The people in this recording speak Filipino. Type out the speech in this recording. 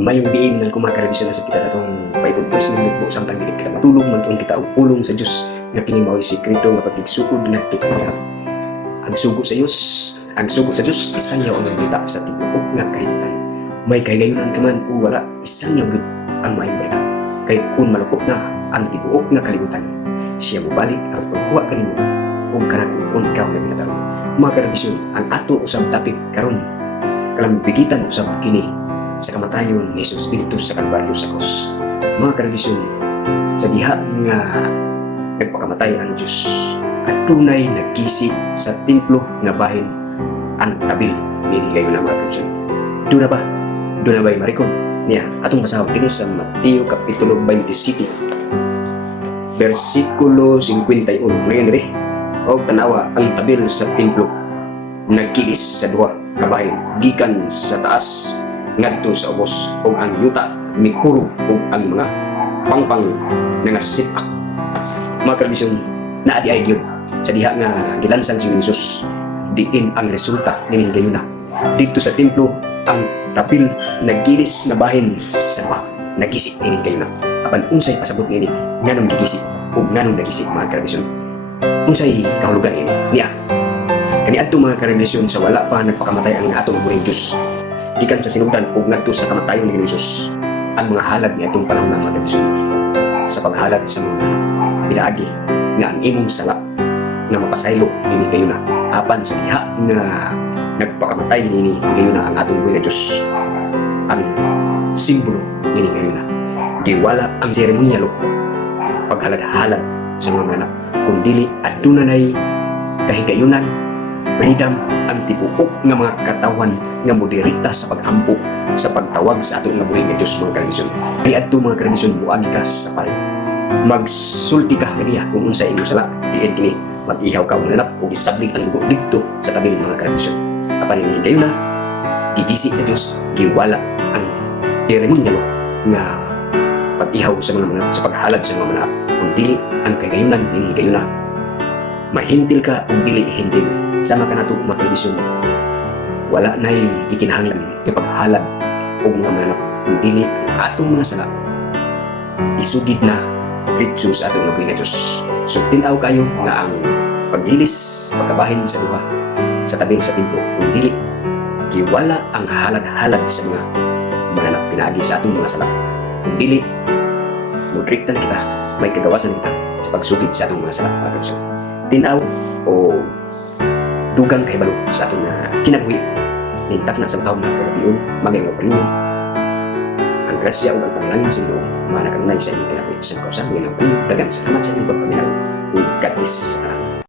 Mayong biin ng kumakarabisyon na sa kita sa itong paipod-pers ng nagpo samtang dili kita matulog mantuon kita og pulong sa Dios nga kini mao'y sikreto nga pagigsuod ngadto kaniya. Ang sugo sa Dios, ang sugo sa Dios isanyaw ang balita sa tibuok nga kahimutan. May kahigayunan ka man o wala, isanyaw gyud ang maayong balita. Kay kun malukop na ang tibuok nga kalibutan, siya mobalik ang pagkuha kanimo ug kanang kun ikaw na binataron. Mga karabisyon, ang ato usab topic karon kalambigitan usab kini sa kamatayon ni Jesus dito sa Kalbaryo sa krus. Mga karabisyon, sa diha nga nagpakamatay ang Diyos at tunay nagkisi sa templo nga bahin ang tabil ni gayon na mga karabisyon. Doon na ba? Doon na ba marikon? Niya, atong basahon din sa Mateo Kapitulo 27 versikulo 51. Ngayon rin, o tanawa ang tabil sa templo nagkilis sa duha kabahin gikan sa taas ngadto sa ubos ug ang yuta mikuro ug ang mga pangpang nga sitak. Mga karabisyon, naadi ay gyud sa diha nga gilansang si Jesus diin ang resulta ni gayuna. Dito sa templo ang tapil nagkilis na bahin sa duha nagisik ni gayuna. Apan unsay pasabot nini nganong gigisik ug nganong nagisik mga karabisyon? Unsay kahulugan ini? Niya kaniadto mga karabisyon sa wala pa nagpakamatay ang atong buhing Dios gikan sa sinugdan ug ngadto sa kamatayon ni Jesus ang mga halad ni atong panahon ng mga karabisyon sa paghalad sa mga pinaagi nga ang imong sala nga mapasaylo nini gayuna apan sa diha nga nagpakamatay nini gayuna ang atong buhing Dios ang simbolo nini gayuna giwala ang seremonyalo paghalad-halad sa mga anak kundili adunay kahigayunan freedom ang tibuok nga mga katawan nga moderita sa paghampo sa pagtawag sa atong nga buhi nga Diyos mga karabisyon. Kaya ato mga karabisyon buagi ka sa pari. Magsulti ka kaniya kung unsa imong sala diin kini mag-ihaw ka ng anak o isablig ang dugo dito sa tabil mga karabisyon. Apan ini kayo na gigisi sa Diyos giwala ang seremonyalo nga pag-ihaw sa mga sa paghalad sa mga anak kung dili ang kagayunan ini kayo na mahintil ka o dili hintil sama ka nato mga karabisyon. Wala na'y ikinahanglan ipaghalad o mga mananap kung dili atong mga sala isugid na kritso sa atong nabuhi nga Diyos. So tinaw kayo nga ang paghilis pagkabahin sa duha sa tabil sa templo kung dili giwala ang halad-halad sa mga mananap pinaagi sa atong mga sala kung dili modriktan kita may kagawasan kita sa pagsugid sa atong mga sala mga karabisyon. Tinaw o dugang kay balo sa atong kinabuhi nintak na sa taong na kagabiyon magayon pa ninyo ang grasya ug ang panalangin sa Ginoo mga nakanunay sa inyong kinabuhi sa kausan ngayon ang dagan salamat sa inyong pagpaminaw ug God bless sa